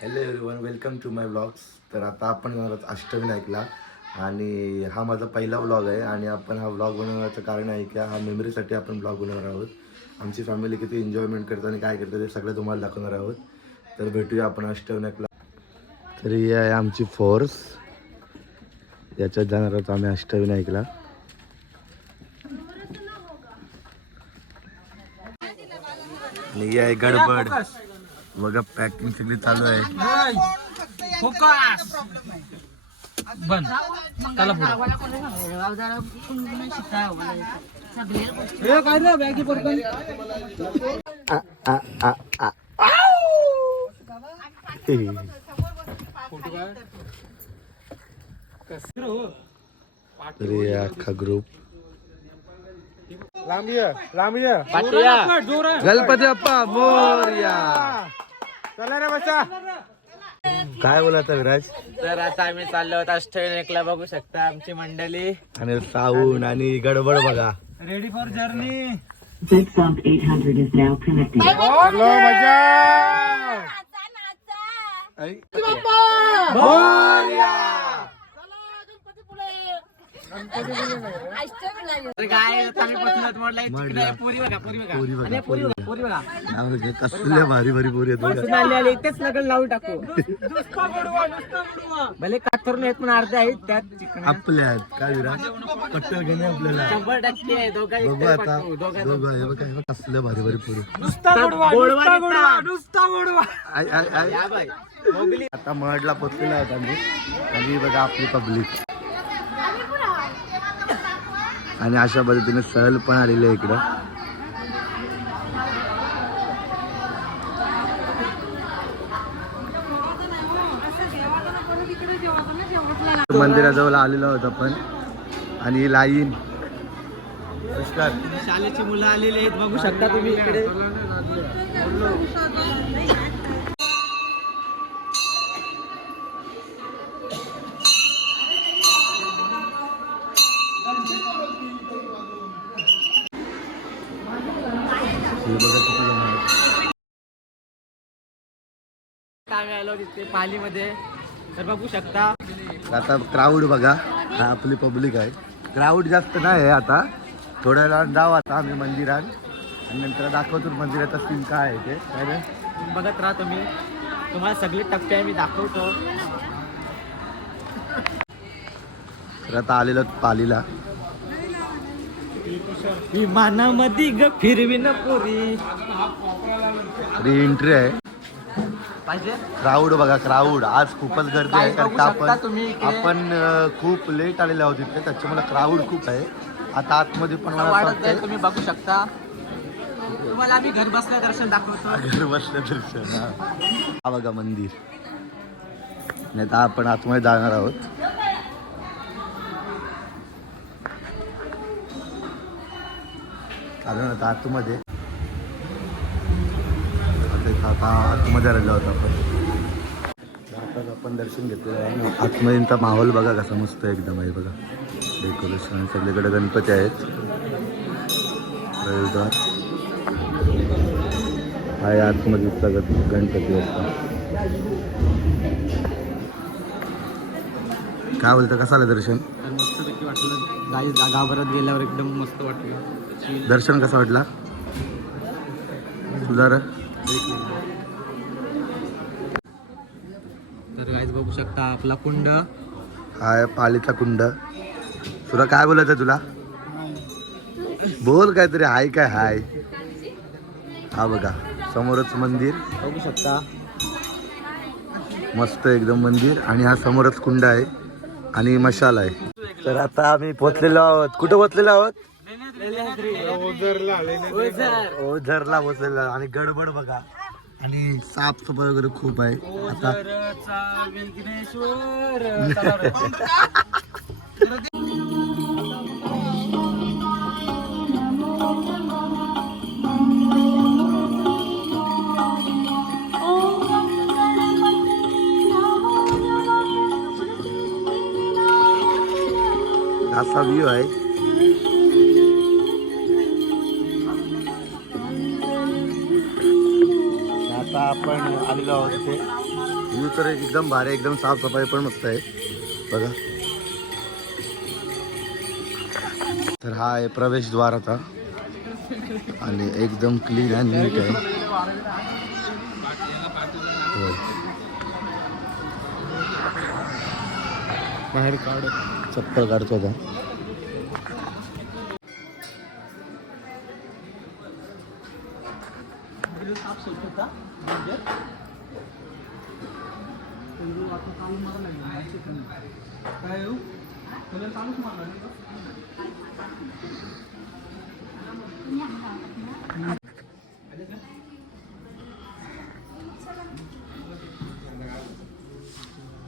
Hello everyone, welcome to my vlogs. तर आता आपण जाणार आहोत अष्टविनायकला आणि हा माझा पहिला व्लॉग आहे. आणि आपण हा व्लॉग बनवण्याचं कारण आहे की हा मेमरीसाठी आपण व्लॉग बनवणार आहोत. आमची फॅमिली किती एन्जॉयमेंट करते आणि काय करते ते सगळं तुम्हाला दाखवणार आहोत. तर भेटूया आपण अष्टविनायकला. तर ही आहे आमची फोर्स, याच्यात जाणार आहोत आम्ही अष्टविनायकला. आणि ही आहे गडबड बघा, पॅकिंग सगळी चालू आहे. बंद चला तरी अख्खा ग्रुप गणपती बाप्पा मोरया. काय बोलायचं विराज? तर आता आम्ही चाललो आहोत अष्टविनायकला. बघू शकता आमची मंडळी आणि साऊंड आणि गडबड बघा. Ready for journey. Bitsump 800 is now connected. कसल्या भारी भारी पोरी इथेच लगन लावून टाकू. भले कातरून आहेत पण अर्धे आहेत त्यात चिकन आपल्या आहेत. काय विराज कट्टर घेणे आपल्याला 100% आहे. बघू आता दोघं हे बघा, हे बघा कसल्या भारी भारी पोरी. I I I. आता महडला पोचलेला आहोत आम्ही आणि बघा आपली पब्लिक. आणि अशा पद्धतीने सहल पण आलेली आहे इकडं. मंदिराजवळ आलेलो आहोत आपण आणि ही लाईन. नमस्कार. शाळेची मुलं आलेली आहेत, बघू शकता तुम्ही इकडे. आम्ही आलो तिथे पालीमध्ये, तर बघू शकता. आता क्राऊड बघा, हा आपली पब्लिक आहे. क्राऊड जास्त नाही आहे आता. थोड्या वेळानं जाऊ आता आम्ही मंदिरात आणि नंतर दाखवतो मंदिराचा सीन काय आहे ते. काय रे? बघत राहा तुम्ही, तुम्हाला सगळे टप्पे मी दाखवतो. तर आता आलेलो पालीला. विमानामध्ये ग फिरविन पुरी री एंट्री आहे. पाहिजे. क्राऊड बघा, क्राऊड आज खूपच गर्दी आहे. कारण का शकता तुम्ही इकडे. आपण खूप लेट आलेले आहोत इथे, त्याच्यामुळे क्राऊड खूप आहे. आता आतमध्ये पण मला असं वाढत वाटतंय जाईल, तुम्ही बघू शकता. तुम्हाला आम्ही घर बसल्या दर्शन दाखवतो. घर बसल्या दर्शन. हा बघा मंदिर. नाही तर आपण आतमध्ये जाणार आहोत. चालू आता आतमध्ये. आता आतमध्ये आलेलो आहोत आपण. आता आपण दर्शन घेतलेलं आहे. आतमध्येचा माहोल बघा कसा मस्त एकदम आहे. बघा डेकोरेशन, सगळीकडे गणपती आहेत. आहे आतमध्ये गणपती असतो. काय बोलतं, कसं आलं दर्शन? तर मस्तपैकी वाटलं. गावाभरात गेल्यावर एकदम मस्त वाटलं. दर्शन कसं वाटला तुझा? तर गाईज बघू शकता आपला कुंड. हाय पालीचा कुंड. तुला काय बोलायचं तुला? बोल काहीतरी. हाय काय हाय. हा बघा समोरच मंदिर बघू शकता. मस्त एकदम मंदिर. आणि हा समोरच कुंड आहे आणि मशाल आहे. तर आता आम्ही पोचलेलो आहोत. कुठं पोचलेलो आहोत? ओझरला पोचलेलो. आणि गडबड बघा आणि साफसफाई वगैरे खूप आहे. आता असा व्ह्यू आहे. आता आपण आलेलो आहोत इथे व्ह्यू तर एकदम भारी, एकदम साफसफाई पण मस्त आहे बघा. तर हा आहे प्रवेशद्वार आता आणि एकदम क्लीन अँड नीट आहे. होय. बाहेर काढ. चप्पल काढतो आता.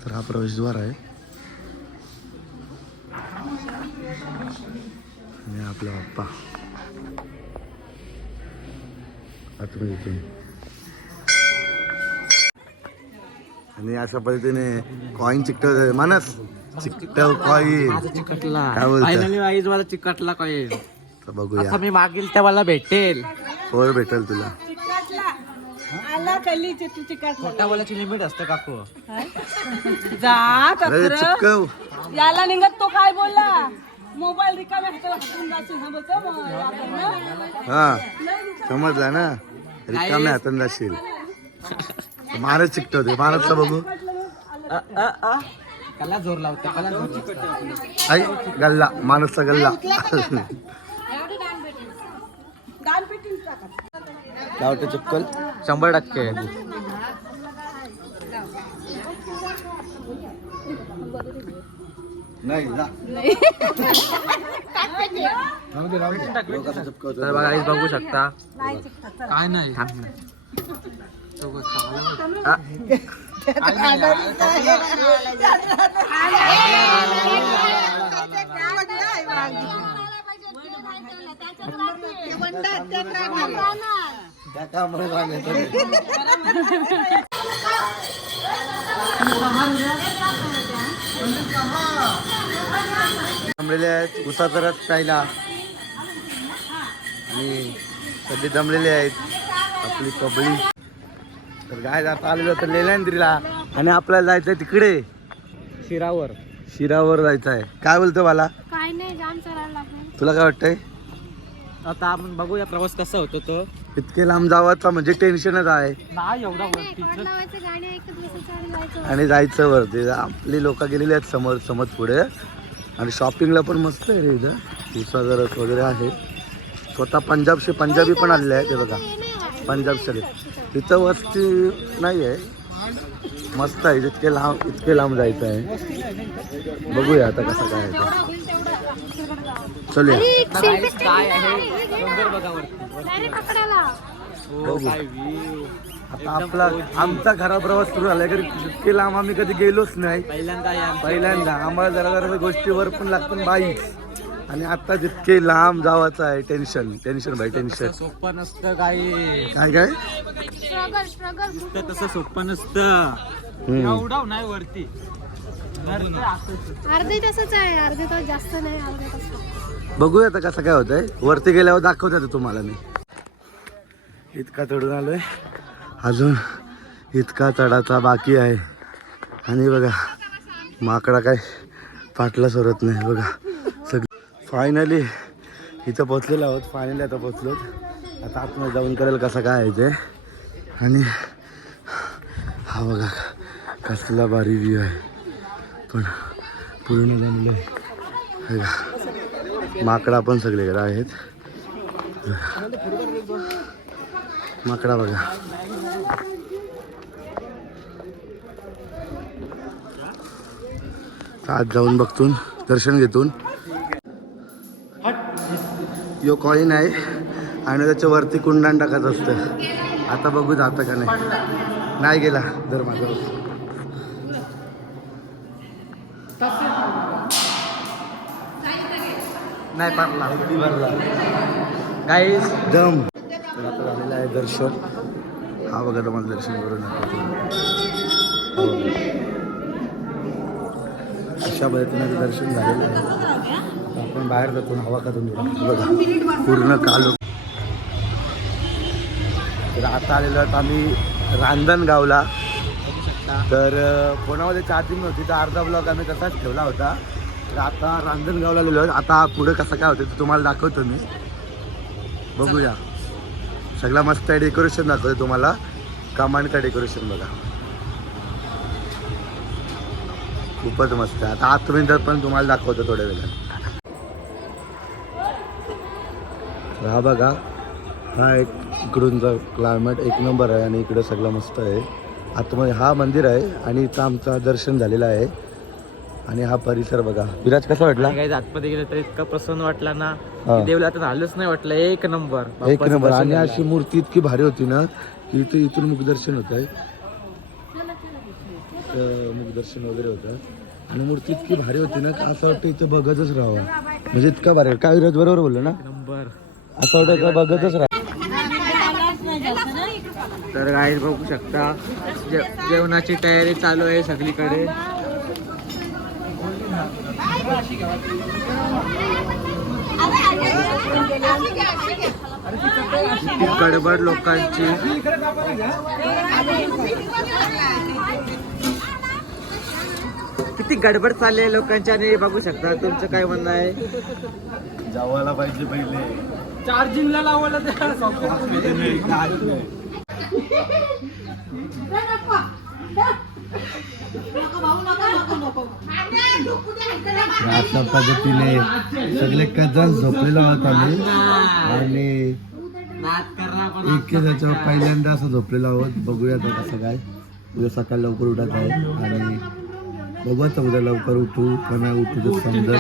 तर हा प्रवेशद्वार आहे आणि आपला बाप्पा आतमध्ये येतो. आणि अशा पद्धतीने कॉईन चिकटव मानस चिकटव कॉईन चिकटला. काय बोलता? फायनली वाईज मला चिकटला कॉइन. तर बघूया आता मी मागील त्या मला भेटेल. पोर भेटेल तुला. छोट्या बोलाची लिमिट असते काकू. जा अरे चिकटव. याला निघत तो काय बोलला मोबाईल रिकाम्या हाताला हाकून जाशील हा बोलतो मग आपण ना. हा समजला ना, रिकाम्या हाताने जाशील. मारच चिकटवते, मारच बघू. त्याला जोर लावते, त्याला जोर लावते. आई गल्ला, माणूसचा गल्ला. दान पेटीन टाका. लावते चप्पल 100%. नाही जा. तर बघा guys, बघू शकता काय नाही. जमलेले आहेत उसाचा रस प्यायला आणि सगळे जमलेले आहेत आपली पबळी. तर काय आता आलेलो तर लेल्यांद्रीला आणि आपल्याला जायचंय तिकडे शिरावर. शिरावर जायचं आहे. काय बोलतो मला? काय नाही जाम चढायला तुला काय वाटतंय? आता आपण बघूया प्रवास कसा होतो तो. इतके लांब जावाचा म्हणजे टेन्शनच आहे. नाही एवढा वरती. लावायचं गाणी ऐकत बसायचं आणि जायचं. आणि जायचं वरती. आपली लोक गेलेली आहेत समज पुढे. आणि शॉपिंगला पण मस्त आहे रे इथं. उसाचा रस वगैरे आहे. स्वतः पंजाबी पण आलेले आहेत. ते बघा पंजाब सगळे. इथं वस्ती नाही आहे, मस्त आहे. इतके लांब जायचं आहे. बघूया आता कसं काय आहे. चलूया. काय आहे डोंगर बघा वरती. डायरेक्ट पकडायला. बघू. काय view. आता आपला आमचा खरा प्रवास सुरू झाला. कारण इतके लांब आम्ही कधी गेलोच नाही. पहिल्यांदा आम्हाला जरा गोष्टीवर पण लागतं बाईक. आणि आता जितके लांब जावाचं आहे टेन्शन भाई टेन्शन. सोपं नसतं काही. काय स्ट्रगल तसं सोपं नसतं. एवढा नाही वरती. अर्धे तासच आहे. अर्धे तास जास्त नाही. अर्धे तास. बघूया आता कसं काय होतंय. वरती गेल्यावर दाखवते तुम्हाला मी. इतका चढून आलोय, अजून इतका चढाचा बाकी आहे. आणि बघा माकडा काय पाटला सरत नाही बघा. सगळं फायनली इथं पोचलेलो आहोत. फायनली आता पोचलो. आता आतमध्ये जाऊन करेल कसं काय आहे ते. आणि हा बघा कसला भारी व्ह्यू आहे. पण पूर्ण जमलं आहे बघा. माकडा पण सगळीकडे आहेत. माकडा बघा. आत जाऊन बघतून दर्शन घेतून. यो कॉईन आहे आणि त्याच्या वरती कुंडान टाकायचं असतं. आता बघू जातं का नाही गेला दर माझं. नाही पारला. भरला गाईस दम. तर आता झालेलं आहे दर्शन. हा बघा तुम्हाला दर्शन करून अशा पद्धतीने दर्शन झालेलं आहे. आता आपण बाहेर जातो हवा खातून बघा पूर्ण कालो. तर आता आलेलो आहोत आम्ही रांजणगावला. शकता. तर फोनामध्ये चार्जिंग नव्हती तर अर्धा ब्लॉग आम्ही तसाच ठेवला होता. तर आता रांजणगावला गेलो आहोत. आता पुढे कसं काय होतं ते तुम्हाला दाखवतो मी. बघूया. सगळा मस्त आहे. डेकोरेशन दाखवतो तुम्हाला. कमांडचं डेकोरेशन बघा. खूपच मस्त आहे. आता आतमध्ये पण तुम्हाला दाखवतो थोड्या वेळात. हा बघा. हा एक इकडूनचा क्लायमेट एक नंबर आहे आणि इकडं सगळं मस्त आहे. आतमध्ये हा मंदिर आहे आणि इथं आमचं दर्शन झालेलं आहे. आणि हा परिसर बघा. विराज कसा वाटला? काही आतमध्ये गेलं तर इतका प्रसन्न वाटला ना हा. की देवला आता झालंच नाही वाटलं. एक नंबर एक नंबर. आणि अशी मूर्ती इतकी भारी होती ना की इथून मुखदर्शन होत आहे. मुखदर्शन वगैरे होतं आणि मूर्ती इतकी भारी होती ना की असं वाटतं इथं बघतच राहावं. म्हणजे इतका भारी. काय विराज बरोबर बोललो ना? नंबर. असं वाटतं बघतच राहा. तर गाईज बघू शकता जेवणाची तयारी चालू आहे सगळीकडे. किती गडबड लोकांची. किती गडबड चालली आहे लोकांची आणि बघू शकता. तुमचं काय म्हणणं आहे? जावायला पाहिजे पहिले. चार्जिंगला लावायला अशा पद्धतीने सगळे कजन झोपलेलो आहोत आम्ही आणि एक त्याच्यावर पहिल्यांदा असं झोपलेलो आहोत. बघूया आता कसं काय. उद्या सकाळी लवकर उठत आहे आणि बघू आता उद्या लवकर उठू का नाही उठू समजा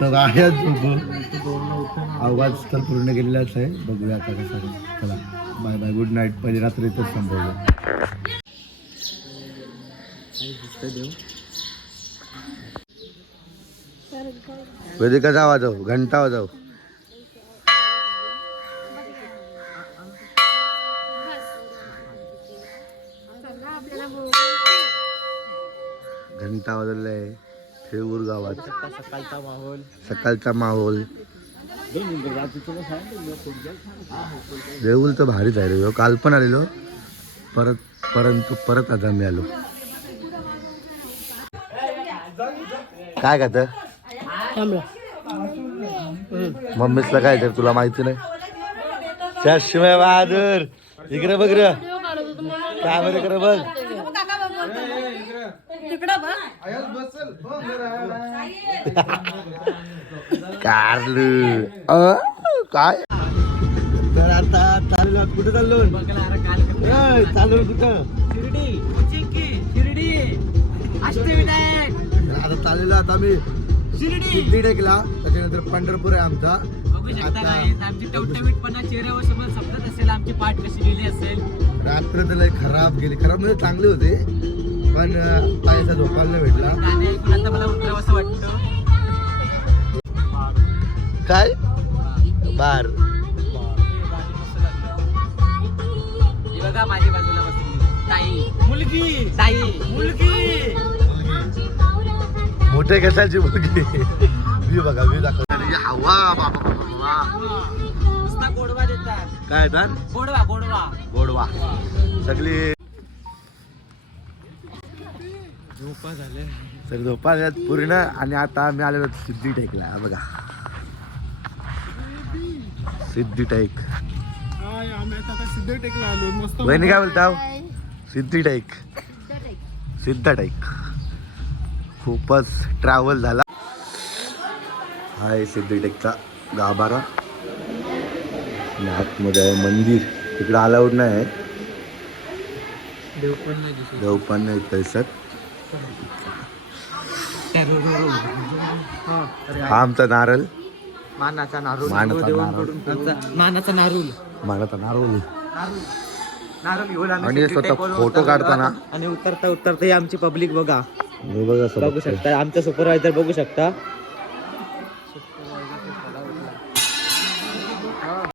तर आहे झोपू. आवाज तर पूर्ण गेलेलाच आहे. बघूया आता कसं काय. चला बाय बाय. Good night. पहिली रात्री इथंच संपवलं. वेदिकाचा आवाज हो. घंटा वाजव. घंटा वाजवलाय थेऊर गावात. सकाळचा माहोल. सकाळचा माहोल. देऊळ तर भारीच आहे रे. काल पण आलेलो परंतु परत आता मी आलो. काय खात मम्मीसला काय तर तुला माहिती नाही. त्या शिवाय बहादूर इकडे बघ र. काय बरं कर बघ. कारलू काय. तर आता चाललो कुठं चाललो? चाललो कुठं? शिर्डी अष्टविनायक. आता चाललेलो आता आम्ही शिर्डी टेकला. त्याच्यानंतर पंढरपूर आहे आमचा. बघू शकता guys, आमची टवटवीतपणा चेहऱ्यावर समोर समजत असेल. आमची पाठ कशी गेली असेल. रात्र तर लय खराब गेली. खराब म्हणजे चांगले होते पण पायाचा झोपायला नाही भेटला. गाणे ऐकून आता मला उतरावं असं वाटतं. काय बार ही बघा माझ्या बाजूला बसली ताई. मुलगी ताई. मुलगी मोठे कशाची मुलगी. मी बघा मी दाखवतो. हवा बाबा बाबा. नुसता गोडवा देतात. काय तर गोडवा गोडवा गोडवा सगळी झोपा झाले. सगळी झोपा झाल्यात पूर्ण. आणि आता आम्ही आलेलो सिद्धी टेकला. बघा सिद्धी टेक. बहिणी काय बोलताव? सिद्धी टेक. सिद्ध टेक. खूपच ट्रॅव्हल झाला. हा आहे सिद्धी टेकचा गाभारा. आतमध्ये आहे मंदिर. तिकडे अलाउड नाही आहे. देव पण नाही दिसत. हा आमचा नारळ. मानाचा नारूल. मानाचा नारळ. मानाचा नारूल. मानाचा नारळ. नारळ घेऊन आम्ही आणि सिटी स्वतः टेकवर फोटो उतरलो. काढताना आणि उतरता उतरता ही आमची पब्लिक बघा. हे बघा असं बघू बघतोय. शकता. आमचा सुपरवायझर बघू शकता.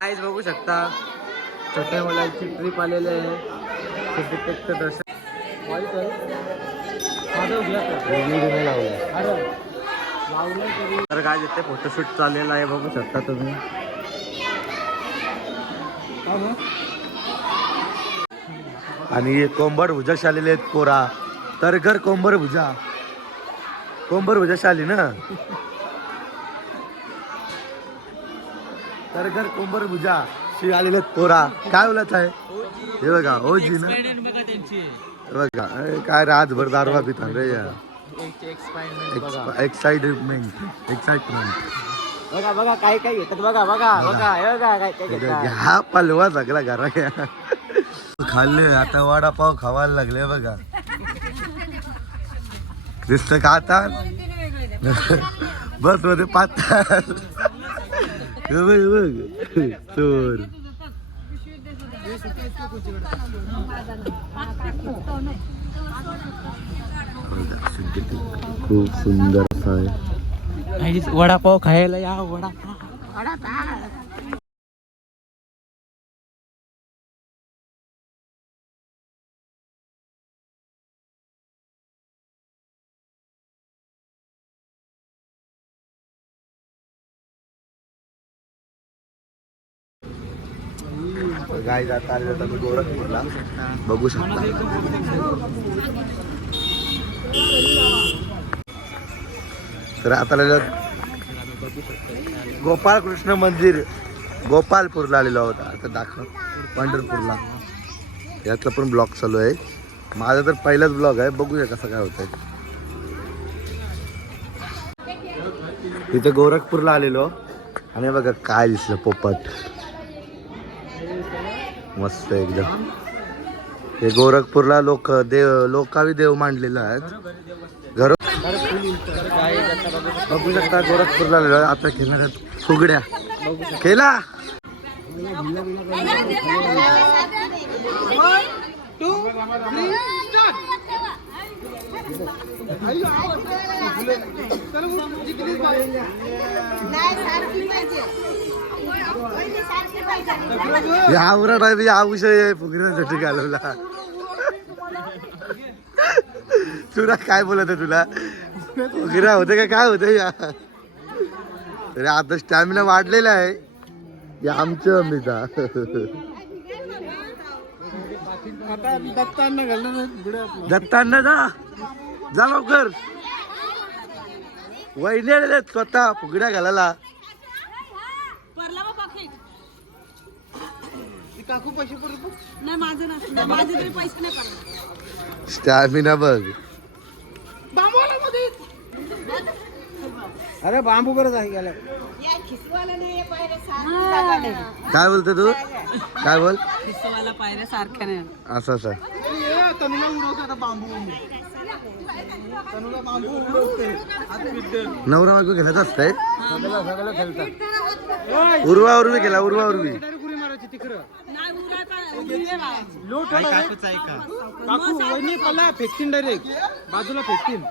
गाईज बघू शकता छोट्या मुलांची ट्रिप आलेली आहे. सिटी टेकचं दर्शन. तर काय इथे फोटोशूट चाललेला आहे. बघू शकता तुम्ही. आणि कोंबड भुजा आलेले आहेत पोरा. तर घर कोंबर भुजा आली ना. तर घर कोंबर भुजा शी आलेले आहेत पोरा. काय बोलत आहे हे बघा ओजी ना. बघा त्यांची हे बघा काय रातभर दारवा पिता रे या. एक्साइटमेंट बघा बघा काय काय घेतात बघा बघा बघा हे बघा काय काय घेतात. हा पलवा सगळा घरा घ्या. खाल्ले आता वडापाव खावायला लागले बघा. दिसत का आता बस मध्ये पाहतात चोर. खूप सुंदर असा आहे. वडापाव खायला या. वडापाव गाय जाता आले जाता गोरखपूरला बघू शकता. तर आता गोपाळकृष्ण मंदिर गोपालपूरला आलेलो आहोत. आता दाखव पंढरपूरला. यातला पण ब्लॉग चालू आहे. माझा तर पहिलाच ब्लॉग आहे. बघूया कसं काय होत आहे. इथे गोरखपूरला आलेलो आणि बघा काय दिसलं पोपट. मस्त एकदम. हे गोरखपूरला लोकावी देव मांडलेला आहेत. घर बघू शकता गोरखपूरला आलेलो. आता खेळणार आहेत फुगड्या. खेळा या उराट आहे या विषय फुगण्यासाठी घालवला. तुला काय बोलत आहे तुला फुगऱ्या होते का काय होते या. तरी आता स्टॅमिना वाढलेला आहे या आमच्या अमिता. दत्तांना जा लवकर. वहिनी आलेले स्वतः फुगड्या घालायला. नाही माझं नसतं. माझे तरी पैसे नाही पडणार. स्टॅमिना बघ. अरे बांबू करत आहे गेला. काय बोलतो तू काय बोल. खिस्सावाला पायऱ्या सारख्या नाही. असं असं नवरा बायको खेळत असतंय. उर्वा उर्वी केला उर्वा उर्वी. नाही उरायचा, उरी नाही लावायची. काकू वहिनी पला फेकतीन डायरेक्ट बाजूला फेकतीन.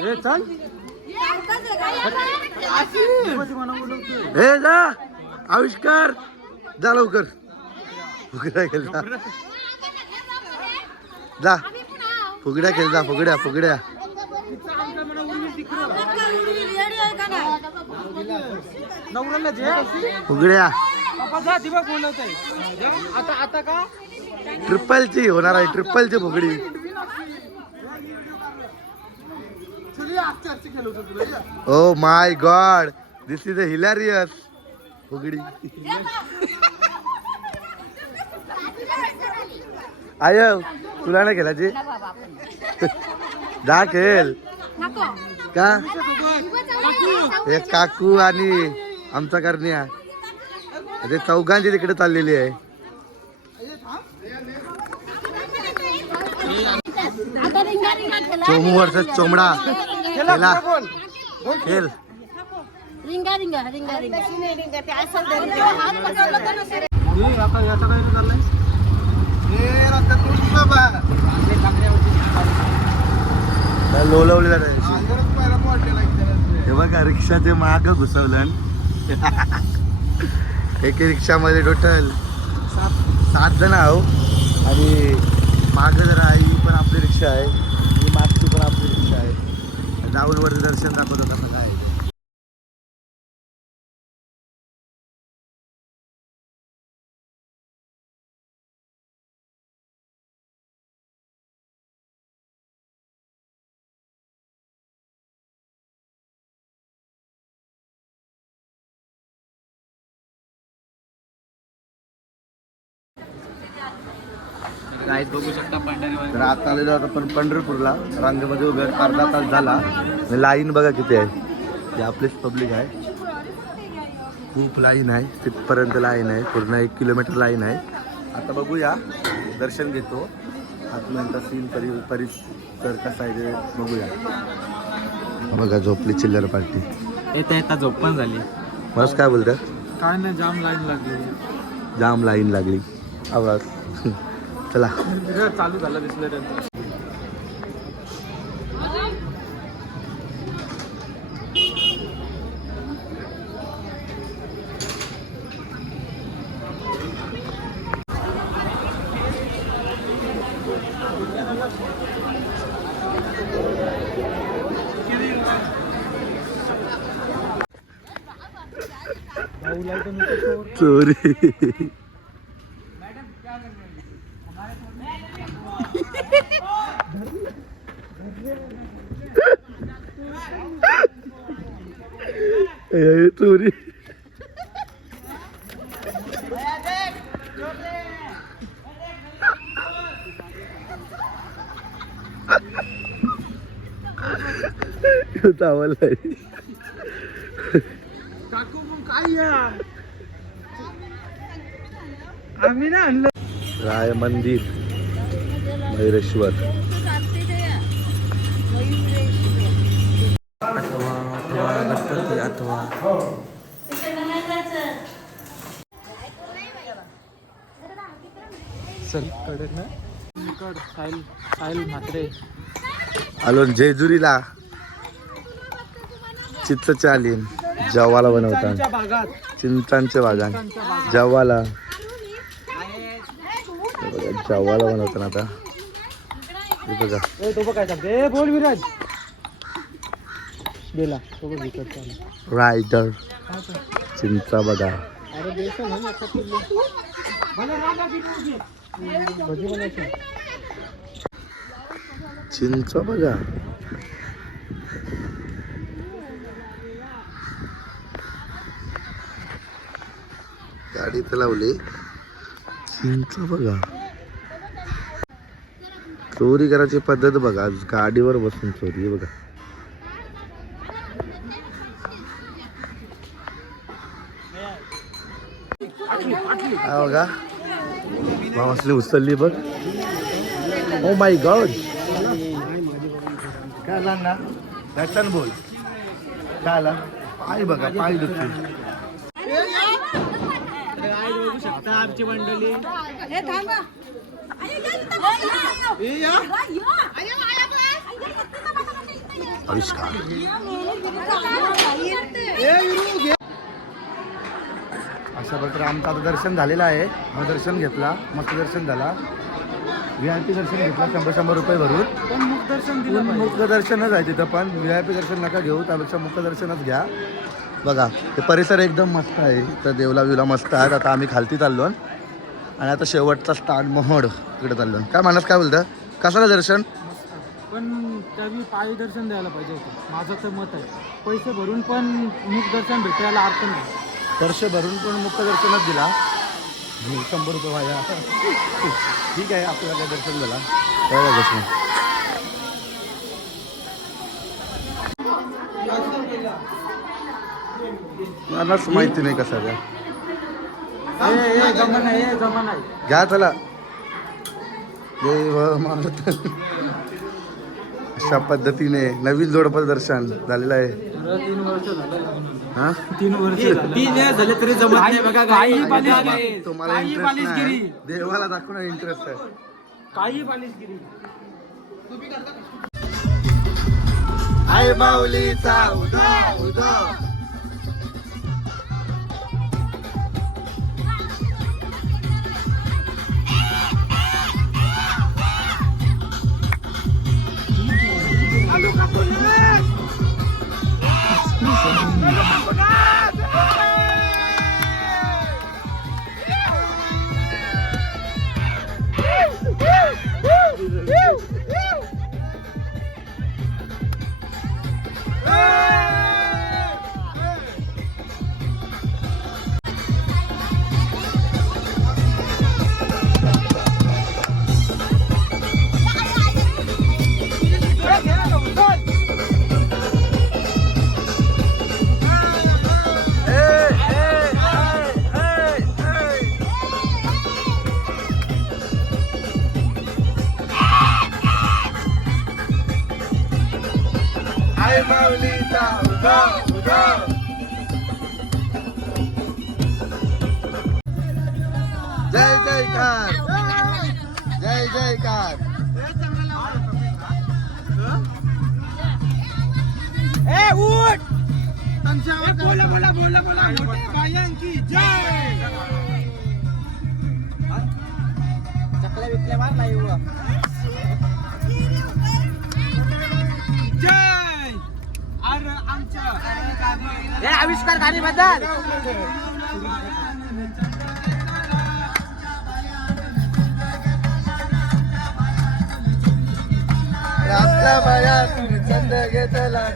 ए चल हे जा आविष्कार जा लवकर. फुगड्या खेळ जा फुगड्या खेळ जा. फुगड्या फुगड्या नवऱ्याला जे फुगड्या जा दिवा बोलवत आहे. आता आता का ट्रिपलची होणार आहे. ट्रिपलची फुगडी. Oh my God this is a hilarious fugdi. आय तुला नाही खेळायची जा खेळ का. हे काकू आणि आमचा करण्या ते चौघांची तिकडे चाललेली आहे. चोमू वर्ष चोमडा खेळा खेळ. रिंगा रिंगा रिंगा रिंगा लोलवलेला हे बघा रिक्षाचे माग घुसवलं. एक रिक्षामध्ये टोटल 7 जण आहो आणि माग जरा ही पण आपली रिक्षा आहे. ही मागची पण आपली रिक्षा आहे. जाऊन वरती दर्शन दाखवतो कसं काय. गाईज बघू शकता पंढरीवर. तर आता आलेलो आता पण पंढरपूरला रांगेमध्ये उभे आहेत. अर्धा तास झाला. लाईन बघा किती आहे. हे आपलीच पब्लिक आहे. खूप लाईन आहे. तिथपर्यंत लाईन आहे. पूर्ण 1 किलोमीटर लाईन आहे. आता बघूया दर्शन घेतो. आत्म्यांचा सीन परिसर कसा आहे ते बघूया. बघा झोपली चिल्लर पार्टी. येता येता झोप पण झाली. बस काय बोलतात. काय नाही जाम लाईन लागली. जाम लाईन लागली. आवाज चला चालू झालं दिसलं. चोरी. चोरी. चावल आहे. आम्ही ना आणलं. राय मंदिर मयुरेश्वर. गणपती अथवा चल कडक ना साहिल साहिल म्हात्रे. आलो जेजुरीला. चिंचचे आलीन जव्वाला बनवतात. भागात चिंचांच्या बागान जव्वाला जव्वाला बनवतात. आता हे बघा. तो बघ काय सांगते. बोल विराज. गेला तो बघ विकत चालू. रायडर चिंचा बघा. अरे बेसन है ना किलो. मला रागा किती भजी बनायची. चिंच बघा. गाडी तर लावली. चिंच बघा. चोरी करायची पद्धत बघा. गाडीवर बसून चोरी बघा. हा बघा मावसली उचलली बघ. ओ माय गॉड. काय आला ना त्याच्यान बोल. काय आला. पाय बघा पाय दुखते. बघू शकता आमची मंडळी. आविष्कार. अशा प्रकारे आमचं आता दर्शन झालेलं आहे. मग दर्शन घेतला. मस्त दर्शन झाला. VIP दर्शन घेतला 100 रुपये भरून. पण मुख दर्शन दिलं. मुख दर्शनच आहे तिथं. पण VIP दर्शन नका घेऊ. त्यापेक्षा मुख दर्शनच घ्या. बघा ते परिसर एकदम मस्त आहे. तर देवला विवला मस्त आहेत. आता आम्ही खालती चाललो आणि आता शेवटचा स्टार्ट मोहोड इकडे चाललो. काय मानस काय बोलतं. कसं दर्शन. पण त्यावेळी पायी दर्शन द्यायला पाहिजे होतं. माझं तर मत आहे. पैसे भरून पण मुख दर्शन भेटायला अर्थ नाही. वर्ष भरून पण मुख दर्शनच दिला. 100 रुपये वाया. ठीक आहे आपल्याला काय दर्शन झाला. मलाच माहिती नाही कसं काय. जमा नाही जमा नाही. घ्या चला. देव मारत. अशा पद्धतीने नवीन जोडपं दर्शन झालेलं आहे. 3 वर्ष झालं. हा 3 वर्ष झाले तरी जमत नाही बघा. तुम्हाला इंटरेस्ट नाही. देवाला दाखवणार इंटरेस्ट आहे. काही बालिशगिरी. आई माऊलीचा उदा उदा. जय माऊलीचा उदा उदा. जय जयकार जय जयकार. बोला बोला बोला बोला बायांकी जय. चकल्या विकल्या मार नाही जय. अरे आमच्या आविष्कार गाणी बद्दल आपल्या बाया तुम्ही चंद घेतला.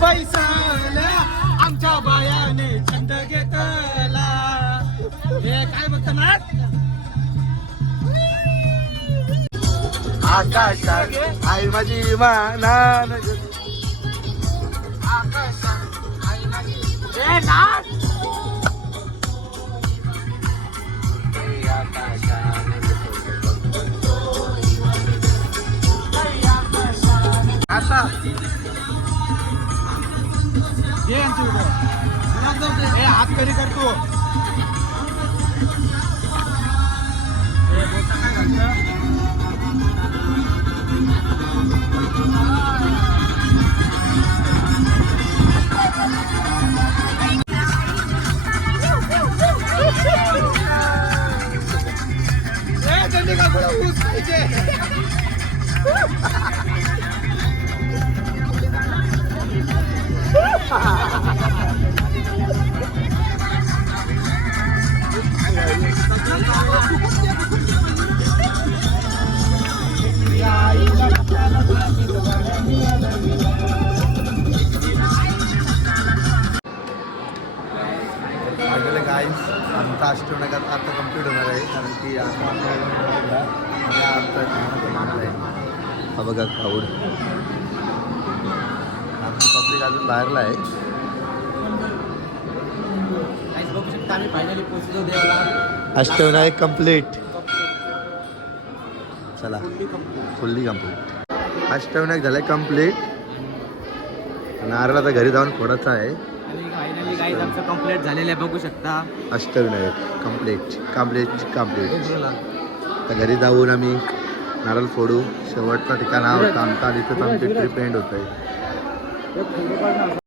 बैसाला आमच्या बायाने छंद घेतला. हे काय बघता ना आकाशात आई माझी मानान आता ये यांची हे हात करी करतो. हे बोलता काय घालतं? त्यांनी का पुढे ऊस पाहिजे. गाईज आमचा अष्टविनायक आता कम्प्लीट होणार आहे कारण की आता आमचा खाण्याचा मागला आहे. हा बघा क्राऊड. आमची पब्लिक अजून बाहेरला आहे. बघू शकता आम्ही फायनली पोहोचलो देवाला. अष्टविनायक कम्प्लीट. चला फुल्ली कम्प्लीट. अष्टविनायक झालंय कम्प्लीट. नारळ आता घरी जाऊन फोडायचा आहे. फायनली गाईज आमचं कम्प्लीट झालेलं आहे बघू शकता. Ashtavinayak complete complete complete. आता घरी जाऊन आम्ही नारळ फोडू. शेवटचा ठिकाण हा होता आमचा. इथंच आमची ट्रिप एंड होत आहे.